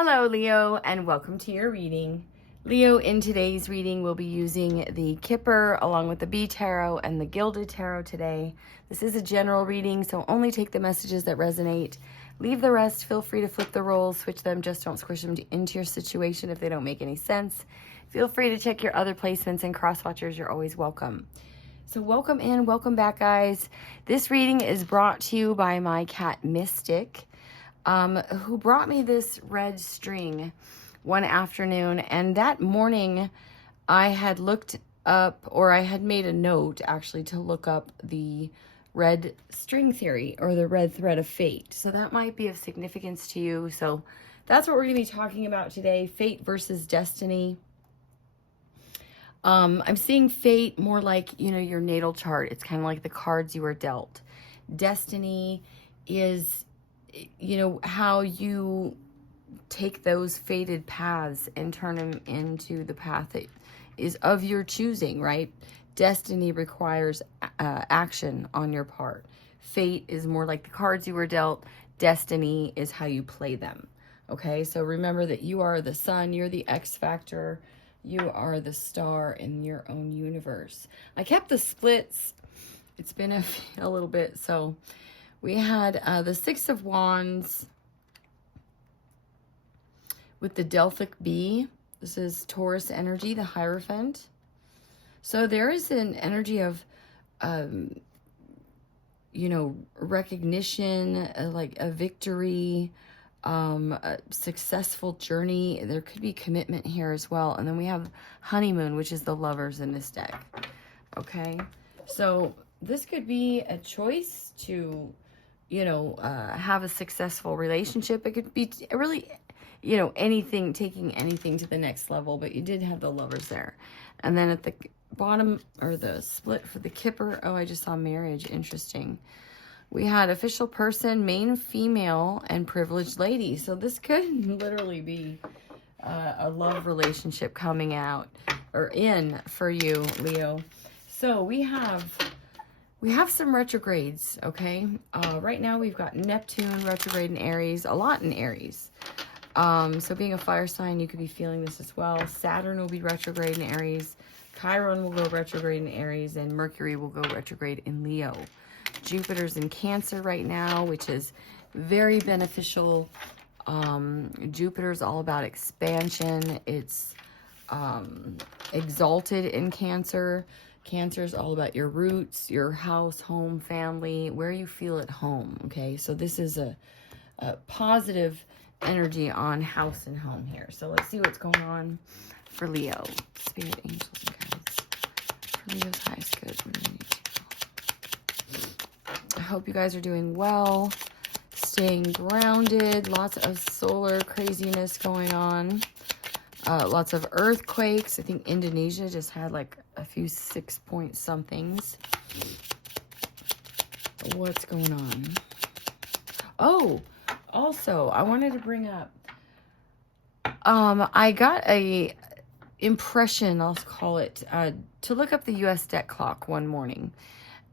Hello, Leo, and welcome to your reading. Leo, in today's reading, we'll be using the Kipper along with the Bee Tarot and the Gilded Tarot today. This is a general reading, so only take the messages that resonate. Leave the rest. Feel free to flip the roles, switch them, just don't squish them into your situation if they don't make any sense. Feel free to check your other placements, and cross-watchers, you're always welcome. So welcome in, welcome back, guys. This reading is brought to you by my cat, Mystic, who brought me this red string one afternoon. And that morning I had looked up, or I had made a note actually to look up the red string theory, or the red thread of fate. So that might be of significance to you. So that's what we're going to be talking about today, fate versus destiny. I'm seeing fate more like, your natal chart. It's kind of like the cards you were dealt. Destiny is, how you take those fated paths and turn them into the path that is of your choosing, right? Destiny requires action on your part. Fate is more like the cards you were dealt. Destiny is how you play them. Okay, so remember that you are the sun, you're the X factor, you are the star in your own universe. I kept the splits. It's been a little bit. So we had the Six of Wands with the Delphic Bee. This is Taurus energy, the Hierophant. So there is an energy of, recognition, like a victory, a successful journey. There could be commitment here as well. And then we have honeymoon, which is the lovers in this deck. Okay, so this could be a choice to, have a successful relationship. It could be really, anything, taking anything to the next level, but you did have the lovers there. And then at the bottom, or the split for the Kipper, oh, I just saw marriage. Interesting. We had official person, main female, and privileged lady. So this could literally be a love relationship coming out or in for you, Leo. So we have some retrogrades, okay? Right now we've got Neptune retrograde in Aries, a lot in Aries. So being a fire sign, you could be feeling this as well. Saturn will be retrograde in Aries. Chiron will go retrograde in Aries, and Mercury will go retrograde in Leo. Jupiter's in Cancer right now, which is very beneficial. Jupiter's all about expansion. It's exalted in Cancer. Cancer's all about your roots, your house, home, family, where you feel at home, okay? So this is a positive energy on house and home here. So let's see what's going on for Leo. Spirit, angels, and guides. For Leo's highest good. What do we need to I hope you guys are doing well, staying grounded, lots of solar craziness going on, lots of earthquakes. I think Indonesia just had like a few 6-point somethings. What's going on? Oh, also, I wanted to bring up, I got a impression, I'll call it, to look up the U.S. debt clock one morning.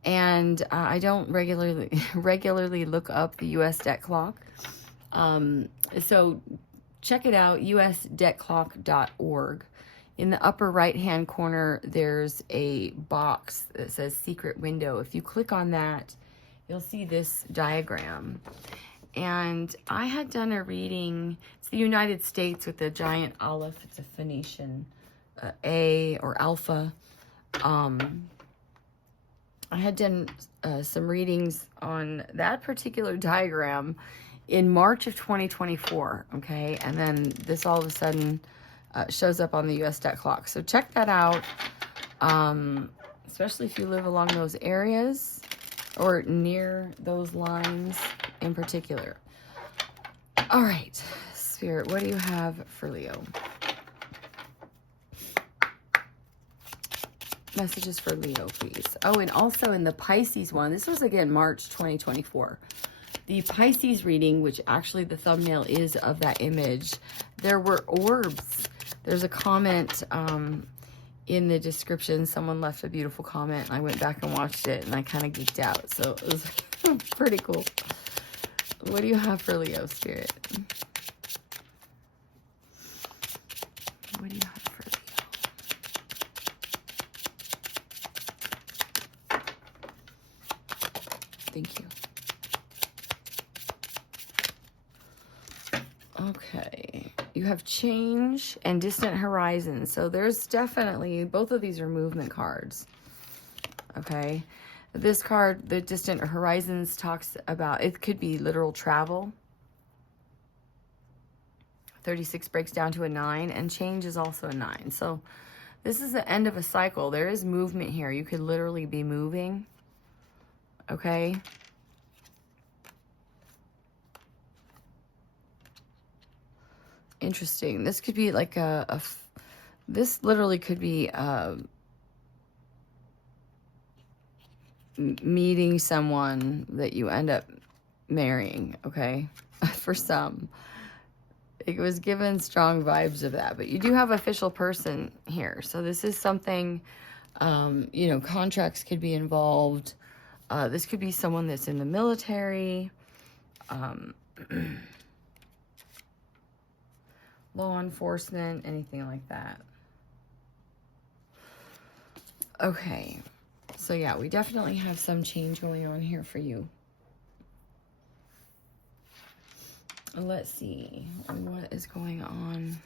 And I don't regularly look up the U.S. debt clock. So check it out, usdebtclock.org. In the upper right-hand corner, there's a box that says secret window. If you click on that, you'll see this diagram. And I had done a reading. It's the United States with the giant Aleph. It's a Phoenician A or Alpha. I had done some readings on that particular diagram in March of 2024, okay? And then this all of a sudden shows up on the U.S. debt clock. So check that out, especially if you live along those areas or near those lines in particular. All right, Spirit, what do you have for Leo? Messages for Leo, please. Oh, and also in the Pisces one, this was again March 2024. The Pisces reading, which actually the thumbnail is of that image, there were orbs. There's a comment in the description. Someone left a beautiful comment, and I went back and watched it, and I kind of geeked out. So it was pretty cool. What do you have for Leo, Spirit? What do you have for Leo? Thank you. Okay, you have change and distant horizons. So there's definitely, both of these are movement cards. Okay, this card, the distant horizons, talks about, it could be literal travel. 36 breaks down to a 9, and change is also a 9. So this is the end of a cycle. There is movement here. You could literally be moving. Okay. Interesting. This could be like this literally could be meeting someone that you end up marrying, okay? For some. It was given strong vibes of that, but you do have official person here. So this is something, you know, contracts could be involved. This could be someone that's in the military, law enforcement, anything like that. Okay. So yeah, we definitely have some change going on here for you. Let's see what is going on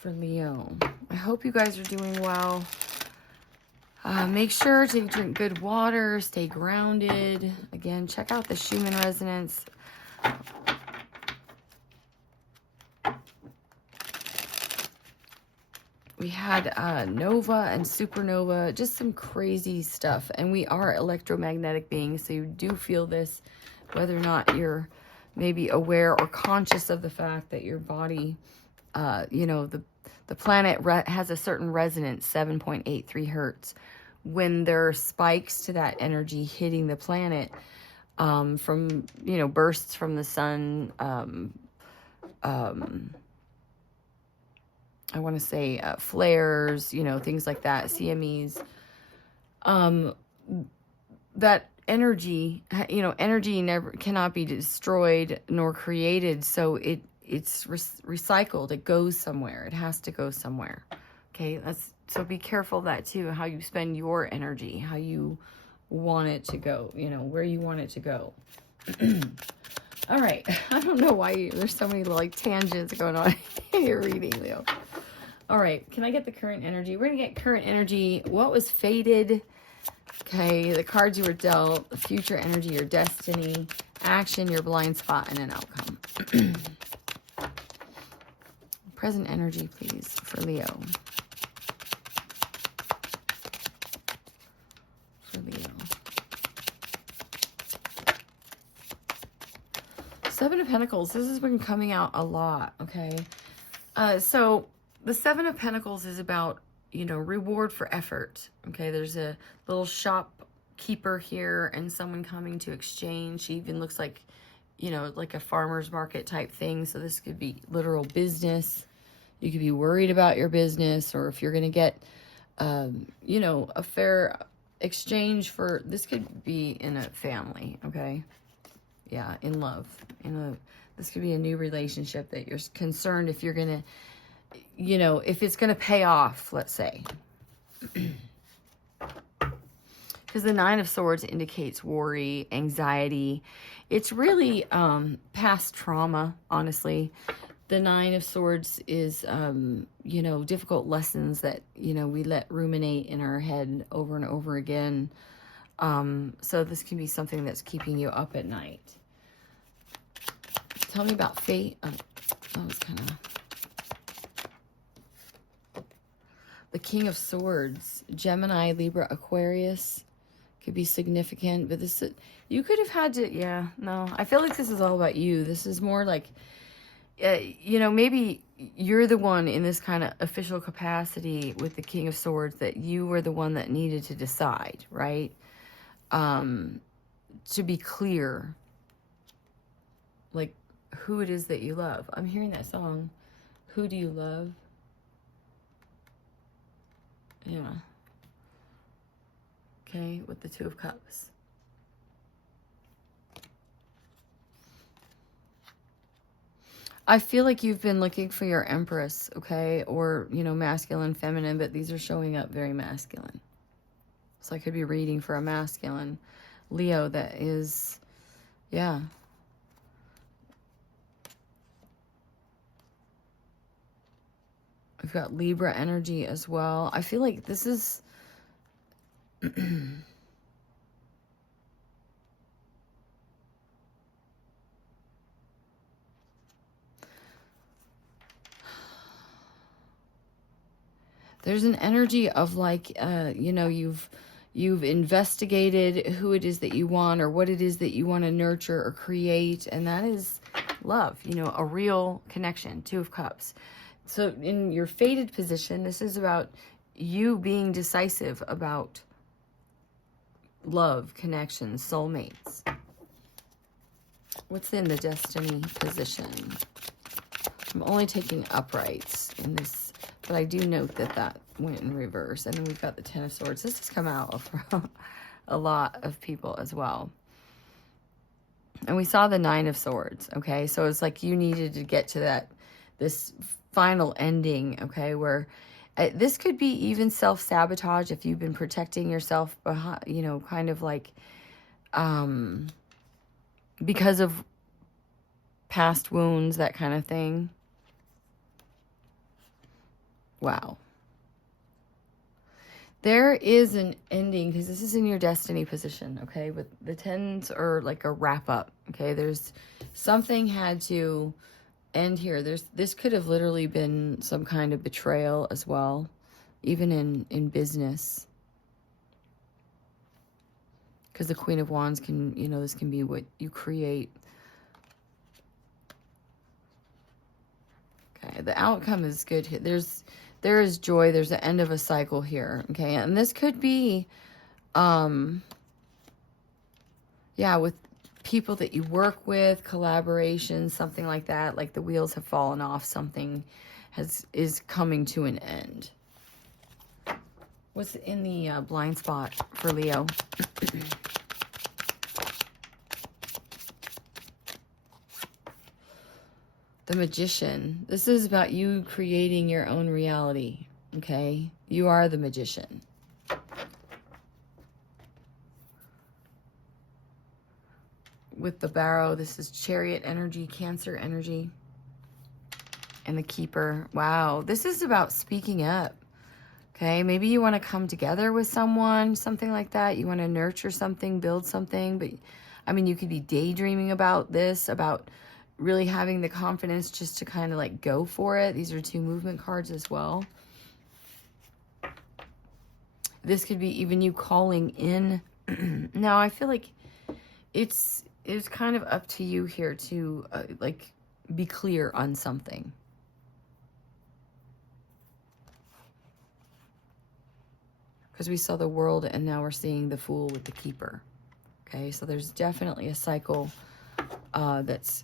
for Leo. I hope you guys are doing well. Make sure to drink good water, stay grounded. Again, check out the Schumann resonance. We had nova and supernova, just some crazy stuff. And we are electromagnetic beings, so you do feel this, whether or not you're maybe aware or conscious of the fact that your body, you know, the planet has a certain resonance, 7.83 hertz. When there are spikes to that energy hitting the planet, from, you know, bursts from the sun, I want to say flares, you know, things like that, CMEs, that energy, you know, energy never cannot be destroyed nor created. So it's recycled. It goes somewhere. It has to go somewhere. Okay. So be careful of that too, how you spend your energy, how you want it to go, you know, where you want it to go. All right. I don't know why there's so many like tangents going on in your reading, Leo. All right. Can I get the current energy? We're going to get current energy. What was fated? Okay. The cards you were dealt, the future energy, your destiny, action, your blind spot, and an outcome. Present energy, please, for Leo. For Leo. Seven of Pentacles. This has been coming out a lot, okay? So the Seven of Pentacles is about, you know, reward for effort, okay? There's a little shopkeeper here and someone coming to exchange. She even looks like, you know, like a farmer's market type thing. So this could be literal business. You could be worried about your business, or if you're going to get, you know, a fair exchange for, this could be in a family, okay? Yeah, in love. This could be a new relationship that you're concerned if you're going to, you know, if it's going to pay off, let's say. Because the Nine of Swords indicates worry, anxiety. It's really past trauma, honestly. The Nine of Swords is, you know, difficult lessons that, you know, we let ruminate in our head over and over again. So this can be something that's keeping you up at night. Tell me about fate. Oh, that was kind of... The King of Swords. Gemini, Libra, Aquarius. Could be significant. But this... You could have had to... Yeah, no. I feel like this is all about you. This is more like... you know, maybe you're the one in this kind of official capacity with the King of Swords that you were the one that needed to decide, right? To be clear, like, who it is that you love. I'm hearing that song. Who do you love? Yeah. Okay, with the Two of Cups. I feel like you've been looking for your Empress, okay? Or, you know, masculine, feminine, but these are showing up very masculine. So I could be reading for a masculine Leo that is, yeah. We've got Libra energy as well. I feel like this is... There's an energy of like, you know, you've investigated who it is that you want or what it is that you want to nurture or create. And that is love, you know, a real connection. Two of Cups. So in your fated position, this is about you being decisive about love, connection, soulmates. What's in the destiny position? I'm only taking uprights in this, but I do note that that went in reverse. And then we've got the Ten of Swords. This has come out from a lot of people as well. And we saw the Nine of Swords, okay? So it's like you needed to get to this final ending, okay, where this could be even self-sabotage if you've been protecting yourself behind, you know, kind of like because of past wounds, that kind of thing. Wow. There is an ending, because this is in your destiny position, okay? With the tens are like a wrap up, okay? There's something had to end here. This could have literally been some kind of betrayal as well, even in business. Because the Queen of Wands can, you know, this can be what you create. Okay, the outcome is good here. There is joy. There's the end of a cycle here. Okay, and this could be, yeah, with people that you work with, collaboration, something like that. Like the wheels have fallen off. Something is coming to an end. What's in the blind spot for Leo? The Magician. This is about you creating your own reality, okay? You are the magician. With the Barrow, this is Chariot energy, Cancer energy. And the Keeper. Wow, this is about speaking up, okay? Maybe you want to come together with someone, something like that. You want to nurture something, build something. But, I mean, you could be daydreaming about this, about really having the confidence just to kind of like go for it. These are two movement cards as well. This could be even you calling in. Now, I feel like it's kind of up to you here to like be clear on something. Because we saw the World and now we're seeing the Fool with the Keeper. Okay, so there's definitely a cycle that's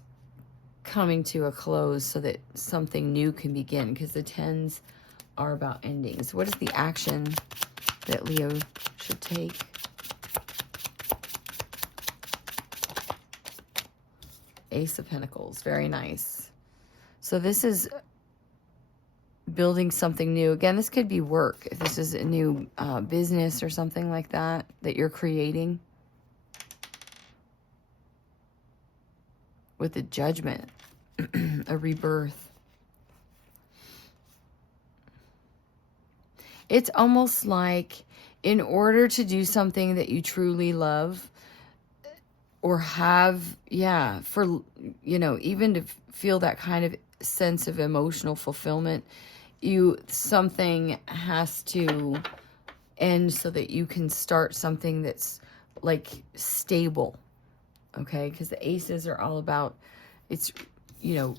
coming to a close so that something new can begin, because the tens are about endings. What is the action that Leo should take? Ace of Pentacles. Very nice. So this is building something new. Again, this could be work. If this is a new business or something like that you're creating. With the Judgment, a rebirth. It's almost like in order to do something that you truly love or have, yeah, for, you know, even to feel that kind of sense of emotional fulfillment, something has to end so that you can start something that's like stable. Okay, because the aces are all about, it's, you know,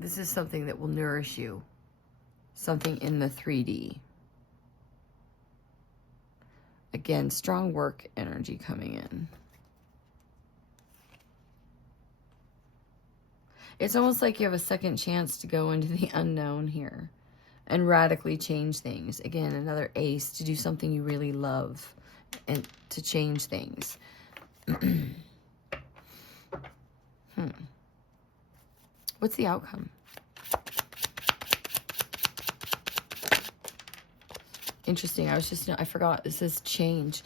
this is something that will nourish you. Something in the 3D. Again, strong work energy coming in. It's almost like you have a second chance to go into the unknown here and radically change things. Again, another ace, to do something you really love and to change things. What's the outcome? interesting. I forgot. This is change.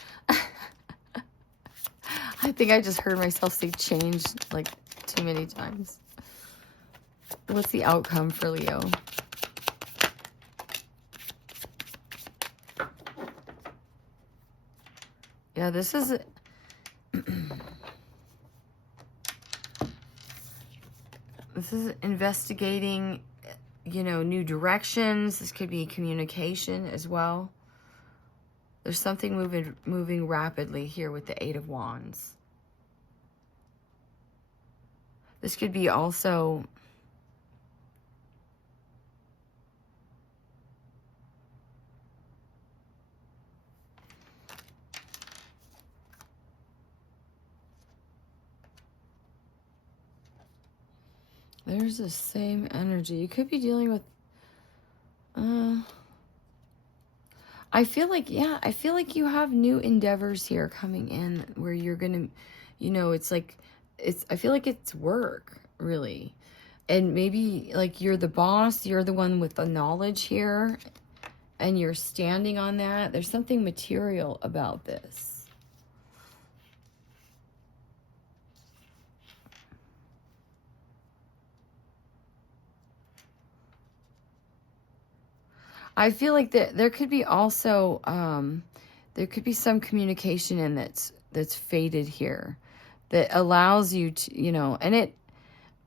I think I just heard myself say change like too many times. What's the outcome for Leo? Yeah, this is... This is investigating, you know, new directions. This could be communication as well. There's something moving rapidly here with the Eight of Wands. This could be also... There's the same energy. You could be dealing with... I feel like, yeah, I feel like you have new endeavors here coming in where you're going to, you know, it's like, I feel like it's work, really. And maybe like you're the boss, you're the one with the knowledge here, and you're standing on that. There's something material about this. I feel like that there could be also, there could be some communication in that's faded here that allows you to, you know, and it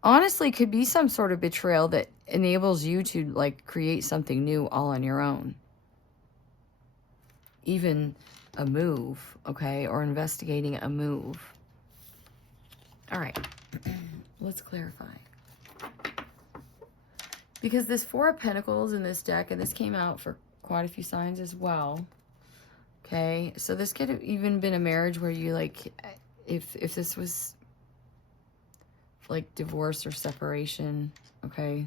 honestly could be some sort of betrayal that enables you to like create something new all on your own. Even a move, okay, or investigating a move. All right, let's clarify. Because this Four of Pentacles in this deck, and this came out for quite a few signs as well. Okay, so this could have even been a marriage where you like, if this was like divorce or separation, okay.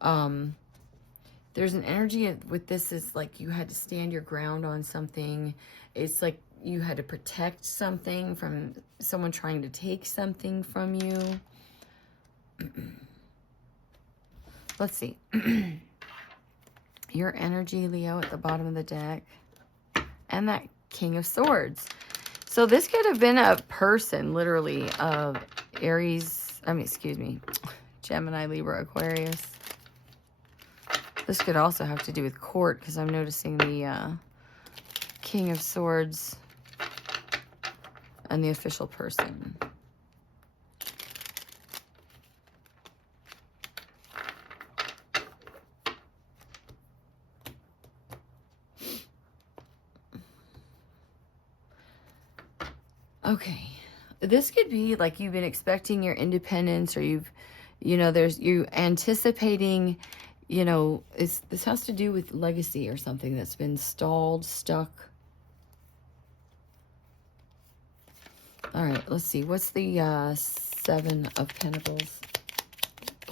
There's an energy with this is like you had to stand your ground on something. It's like you had to protect something from someone trying to take something from you. Let's see. Your energy, Leo, at the bottom of the deck. And that King of Swords. So this could have been a person, literally, of Aries, Gemini, Libra, Aquarius. This could also have to do with court, because I'm noticing the King of Swords and the official person. Okay, this could be like you've been expecting your independence, or you're anticipating, you know, this has to do with legacy or something that's been stalled, stuck. All right, let's see. What's the Seven of Pentacles?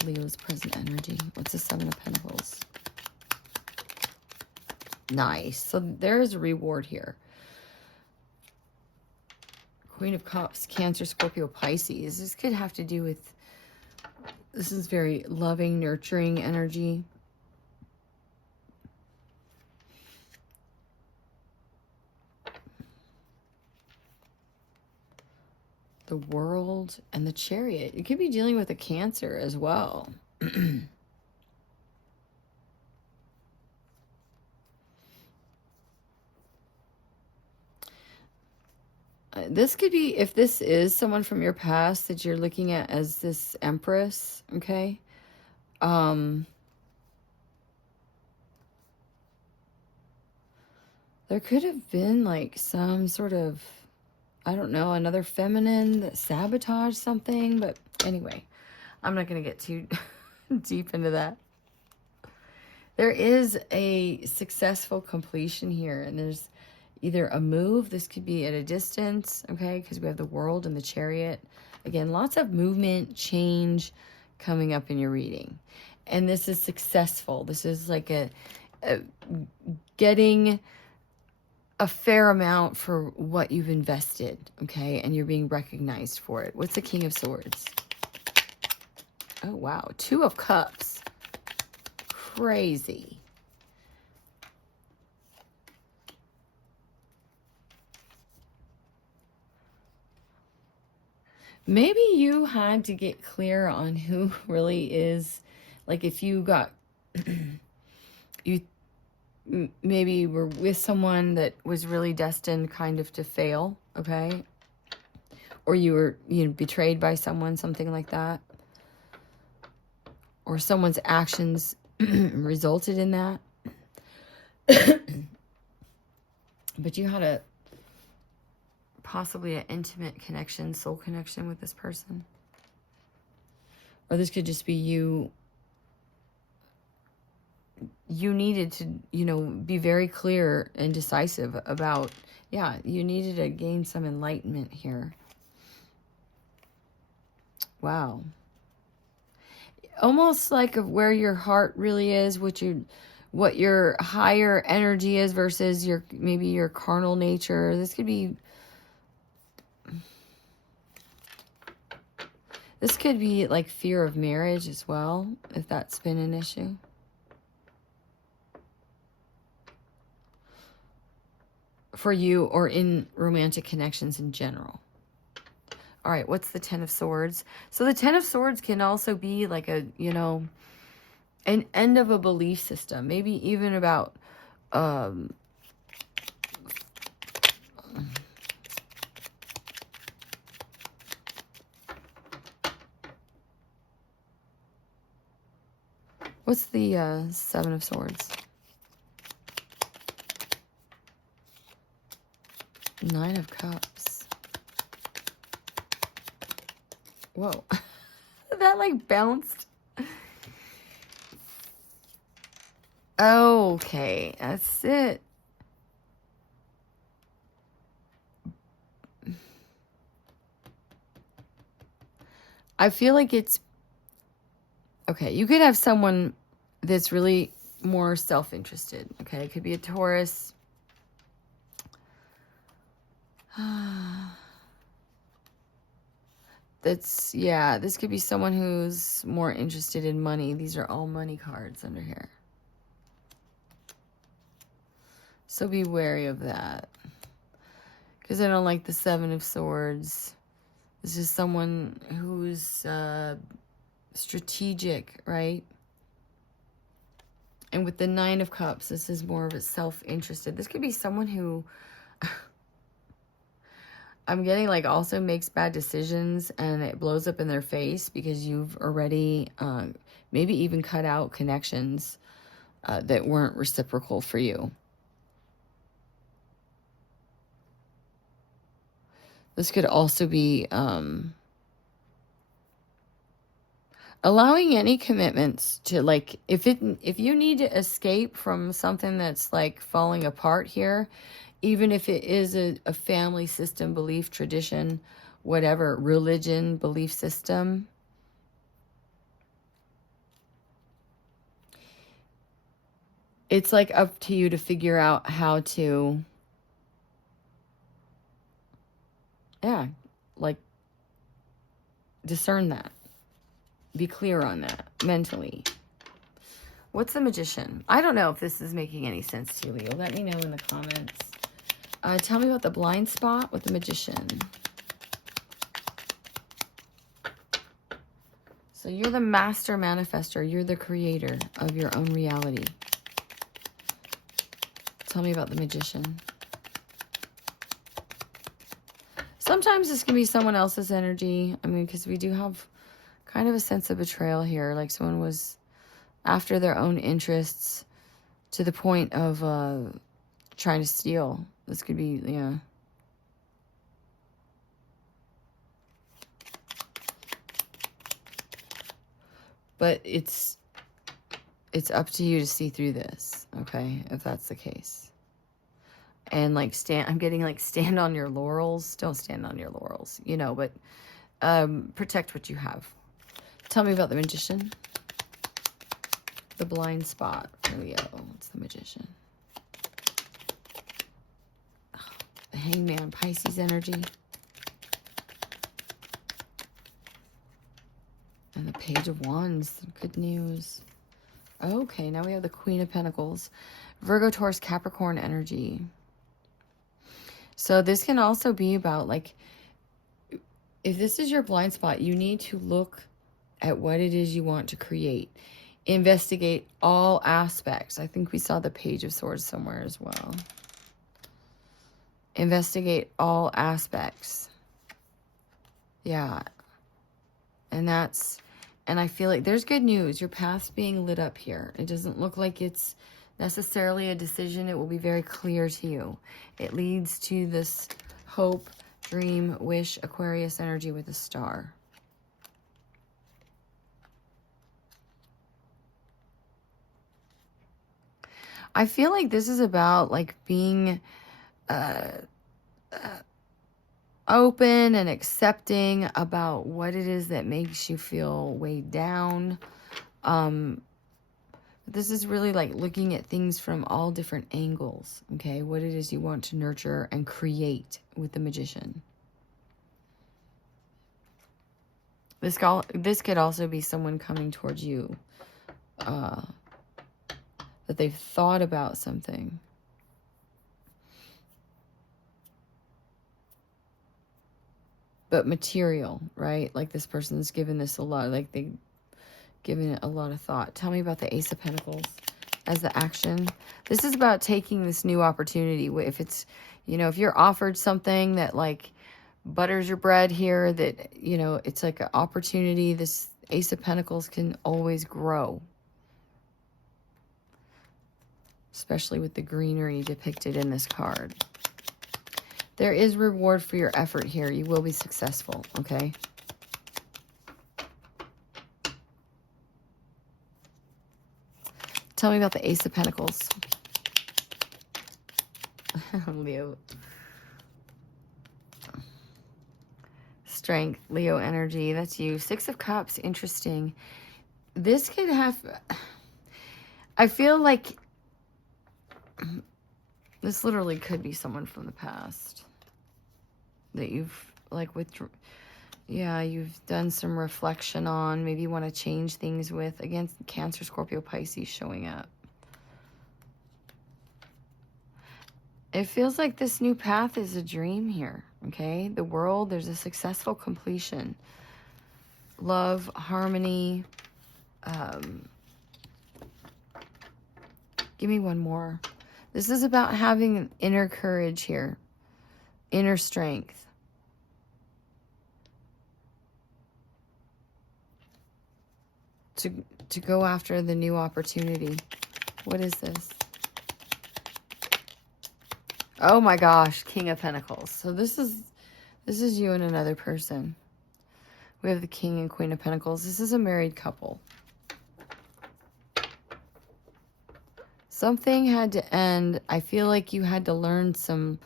Leo's present energy. What's the Seven of Pentacles? Nice. So there's a reward here. Queen of Cups, Cancer, Scorpio, Pisces. This could have to do with, this is very loving, nurturing energy. The World and the Chariot. You could be dealing with a Cancer as well. This could be, if this is someone from your past that you're looking at as this Empress, okay? There could have been like some sort of, I don't know, another feminine that sabotaged something, but anyway, I'm not going to get too deep into that. There is a successful completion here, and there's either a move, this could be at a distance, okay, because we have the World and the Chariot. Again, lots of movement, change coming up in your reading. And this is successful. This is like a getting a fair amount for what you've invested, okay, and you're being recognized for it. What's the King of Swords? Oh, wow. Two of Cups. Crazy. Maybe you had to get clear on who really is, like if you got, you maybe were with someone that was really destined kind of to fail, okay? Or you were, betrayed by someone, something like that. Or someone's actions resulted in that. But you had a possibly an intimate connection, soul connection with this person. Or this could just be you. You needed to, be very clear and decisive about, you needed to gain some enlightenment here. Wow. Almost like of where your heart really is, what your higher energy is versus maybe your carnal nature. This could be like fear of marriage as well, if that's been an issue. For you, or in romantic connections in general. All right, what's the Ten of Swords? So the Ten of Swords can also be like an end of a belief system. Maybe even about, what's the Seven of Swords? Nine of Cups. Whoa. That like bounced. Okay, that's it. I feel like it's... Okay, you could have someone that's really more self-interested. Okay, it could be a Taurus. This could be someone who's more interested in money. These are all money cards under here. So be wary of that. Because I don't like the Seven of Swords. This is someone who's strategic, right? And with the Nine of Cups, this is more of a self-interested. This could be someone who... I'm getting like also makes bad decisions and it blows up in their face because you've already maybe even cut out connections that weren't reciprocal for you. This could also be allowing any commitments to, like, if you need to escape from something that's like falling apart here, even if it is a family system, belief, tradition, whatever, religion, belief system, it's like up to you to figure out how to, like discern that. Be clear on that mentally. What's the Magician? I don't know if this is making any sense to you, Leo. Let me know in the comments. Tell me about the blind spot with the Magician. So you're the master manifester. You're the creator of your own reality. Tell me about the Magician. Sometimes this can be someone else's energy. I mean, because we do have kind of a sense of betrayal here. Like someone was after their own interests to the point of trying to steal. This could be, But it's up to you to see through this, okay? If that's the case. And like I'm getting like stand on your laurels. Don't stand on your laurels, but protect what you have. Tell me about the Magician. The blind spot for Leo. It's the Magician. The Hangman, Pisces energy. And the Page of Wands. Good news. Okay, now we have the Queen of Pentacles. Virgo, Taurus, Capricorn energy. So this can also be about like if this is your blind spot, you need to look at what it is you want to create. Investigate all aspects. I think we saw the Page of Swords somewhere as well. Investigate all aspects. Yeah. And I feel like there's good news. Your path's being lit up here. It doesn't look like it's necessarily a decision. It will be very clear to you. It leads to this hope, dream, wish, Aquarius energy with a star. I feel like this is about like being open and accepting about what it is that makes you feel weighed down. This is really like looking at things from all different angles, okay? What it is you want to nurture and create with the Magician. This could also be someone coming towards you, that they've thought about something. But material, right? Like this person's given this a lot, like they've given it a lot of thought. Tell me about the Ace of Pentacles as the action. This is about taking this new opportunity. If it's, you know, if you're offered something that like butters your bread here, that, you know, it's like an opportunity. This Ace of Pentacles can always grow. Especially with the greenery depicted in this card. There is reward for your effort here. You will be successful, okay? Tell me about the Ace of Pentacles. Leo. Strength, Leo energy. That's you. Six of Cups. Interesting. This could have... I feel like... This literally could be someone from the past that you've like you've done some reflection on. Maybe you want to change things with. Again, Cancer, Scorpio, Pisces showing up. It feels like this new path is a dream here, okay? The world, there's a successful completion. Love, harmony. Give me one more. This is about having inner courage here, inner strength. To go after the new opportunity. What is this? Oh my gosh, King of Pentacles. So this is you and another person. We have the King and Queen of Pentacles. This is a married couple. Something had to end. I feel like you had to learn some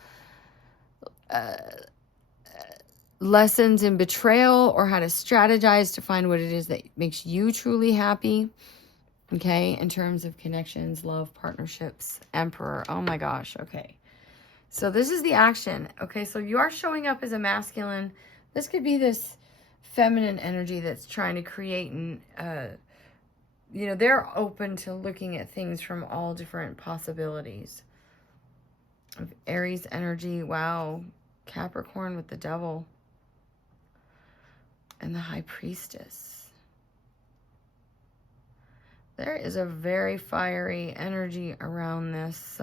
lessons in betrayal, or how to strategize to find what it is that makes you truly happy. Okay, in terms of connections, love, partnerships, Emperor. Oh my gosh, okay. So this is the action. Okay, so you are showing up as a masculine. This could be this feminine energy that's trying to create and... you know, they're open to looking at things from all different possibilities. Aries energy, wow. Capricorn with the Devil. And the High Priestess. There is a very fiery energy around this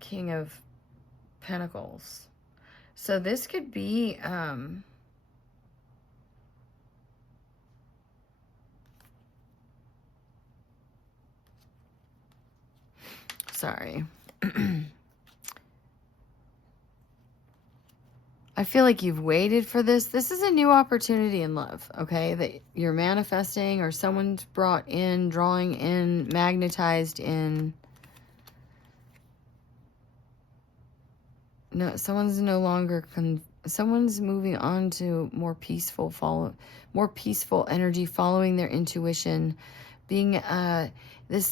King of Pentacles. So this could be... Sorry. I feel like you've waited for this. This is a new opportunity in love, okay? That you're manifesting, or someone's brought in, drawing in, magnetized in. No, someone's no longer... someone's moving on to more peaceful energy, following their intuition, being this